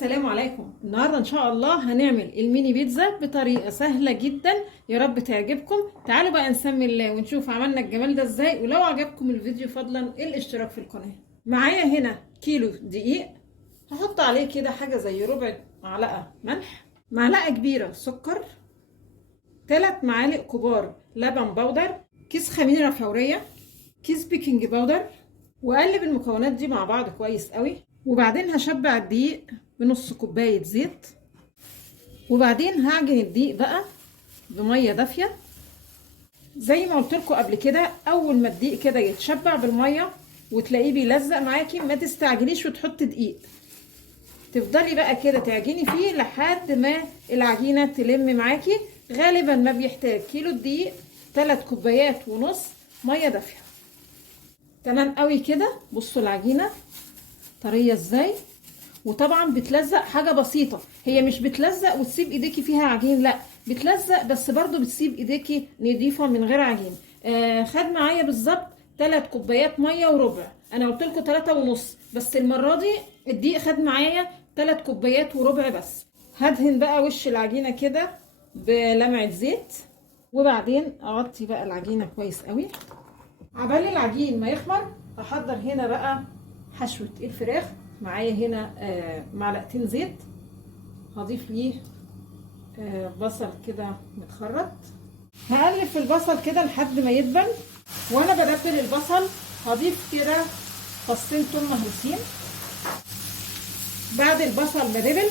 السلام عليكم. النهارده ان شاء الله هنعمل الميني بيتزا بطريقه سهله جدا، يا رب تعجبكم. تعالوا بقى نسمي الله ونشوف عملنا الجمال ده ازاي. ولو عجبكم الفيديو فضلا الاشتراك في القناه. معايا هنا كيلو دقيق، هحط عليه كده حاجه زي ربع معلقه ملح، معلقه كبيره سكر، 3 معالق كبار لبن بودر، كيس خميره فوريه، كيس بيكنج باودر. واقلب المكونات دي مع بعض كويس قوي. وبعدين هشبع الدقيق بنص كوبايه زيت. وبعدين هعجن الدقيق بقى بميه دافيه زي ما قلت لكم قبل كده. اول ما الدقيق كده يتشبع بالميه وتلاقيه بيلزق معاكي، ما تستعجليش وتحطي دقيق، تفضلي بقى كده تعجني فيه لحد ما العجينه تلم معاكي. غالبا ما بيحتاج كيلو الدقيق 3 كوبايات ونص ميه دافيه. تمام قوي كده. بصوا العجينه طريه ازاي، وطبعا بتلزق حاجه بسيطه، هي مش بتلزق وتسيب ايديكي فيها عجين، لا بتلزق بس برضو بتسيب ايديكي نضيفه من غير عجين. خد معايا بالظبط 3 كوبايات ميه وربع. انا قلت لكم 3 ونص، بس المره دي الدقيق خد معايا 3 كوبايات وربع بس. هدهن بقى وش العجينه كده بلمعه زيت، وبعدين اغطي بقى العجينه كويس قوي. عبال العجين ما يخمر احضر هنا بقى حشوه الفراخ. معايا هنا معلقتين زيت، هضيف ليه بصل كده متخرط. هقلب في البصل كده لحد ما يدبل. وانا بتبل البصل هضيف كده فصين توم مهروسين. بعد البصل ما دبل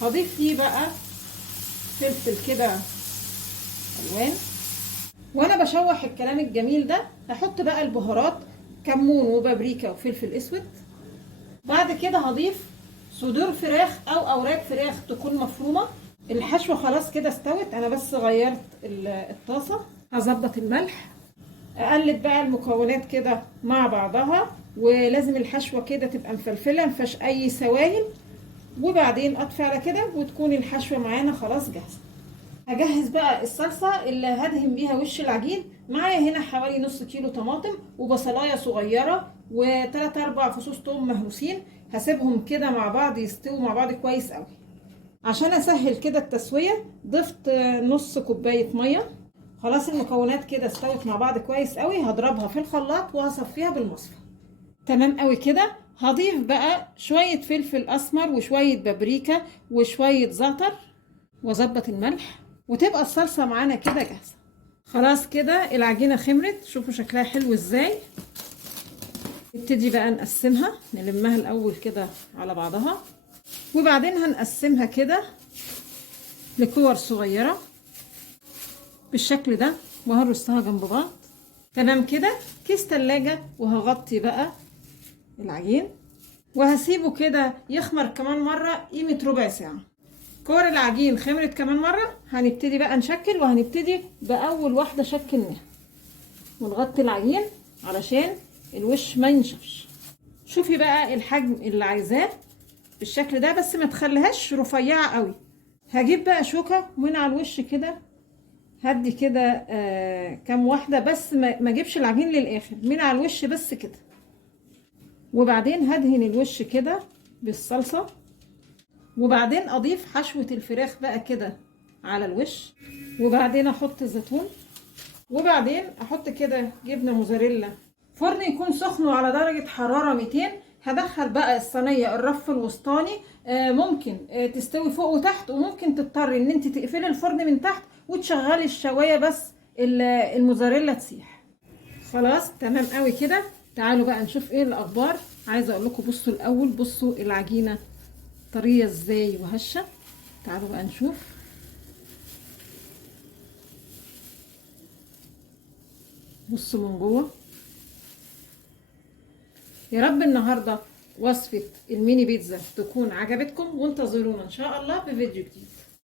هضيف ليه بقى فلفل كده الوان. وانا بشوح الكلام الجميل ده هحط بقى البهارات، كمون وبابريكا وفلفل اسود. بعد كده هضيف صدور فراخ او اوراق فراخ تكون مفرومه. الحشوه خلاص كده استوت، انا بس غيرت الطاسه. هظبط الملح، اقلب بقى المكونات كده مع بعضها، ولازم الحشوه كده تبقى مفلفله مفيهاش اي سوائل. وبعدين اطفي على كده وتكون الحشوه معانا خلاص جاهزه. هجهز بقى الصلصه اللي هدهن بيها وش العجين. معايا هنا حوالي نص كيلو طماطم وبصلايه صغيره و3 4 فصوص توم مهروسين. هسيبهم كده مع بعض يستووا مع بعض كويس قوي. عشان اسهل كده التسويه ضفت نص كوبايه ميه. خلاص المكونات كده استوت مع بعض كويس قوي. هضربها في الخلاط وهصفيها بالمصفى. تمام قوي كده. هضيف بقى شويه فلفل اسمر وشويه بابريكا وشويه زعتر، واظبط الملح، وتبقى الصلصه معانا كده جاهزه. خلاص كده العجينه خمرت، شوفوا شكلها حلو ازاي. نبتدي بقى نقسمها، نلمها الاول كده على بعضها، وبعدين هنقسمها كده لكور صغيره بالشكل ده وهرصها جنب بعض. تمام كده. كيس تلاجة وهغطي بقى العجين وهسيبه كده يخمر كمان مره قيمه ربع ساعه. كور العجين خمرت كمان مره، هنبتدي بقى نشكل. وهنبتدي باول واحده شكلناها ونغطي العجين علشان الوش ما ينشفش. شوفي بقى الحجم اللي عايزاه بالشكل ده، بس ما تخليهاش رفيعه قوي. هجيب بقى شوكه من على الوش كده، هدي كده كام واحده بس، ما اجيبش العجين للاخر، من على الوش بس كده. وبعدين هدهن الوش كده بالصلصه، وبعدين اضيف حشوه الفراخ بقى كده على الوش، وبعدين احط زيتون، وبعدين احط كده جبنه موزاريلا. فرن يكون سخن وعلى درجه حراره 200. هدخل بقى الصينيه الرف الوسطاني. ممكن تستوي فوق وتحت، وممكن تضطري ان انت تقفلي الفرن من تحت وتشغلي الشوايه بس الموزاريلا تسيح. خلاص تمام قوي كده. تعالوا بقى نشوف ايه الاخبار. عايزه اقول لكم بصوا الاول، بصوا العجينه طريه ازاي وهشه. تعالوا بقى نشوف. بصوا من جوه. يا رب النهارده وصفه الميني بيتزا تكون عجبتكم، وانتظرونا ان شاء الله بفيديو جديد.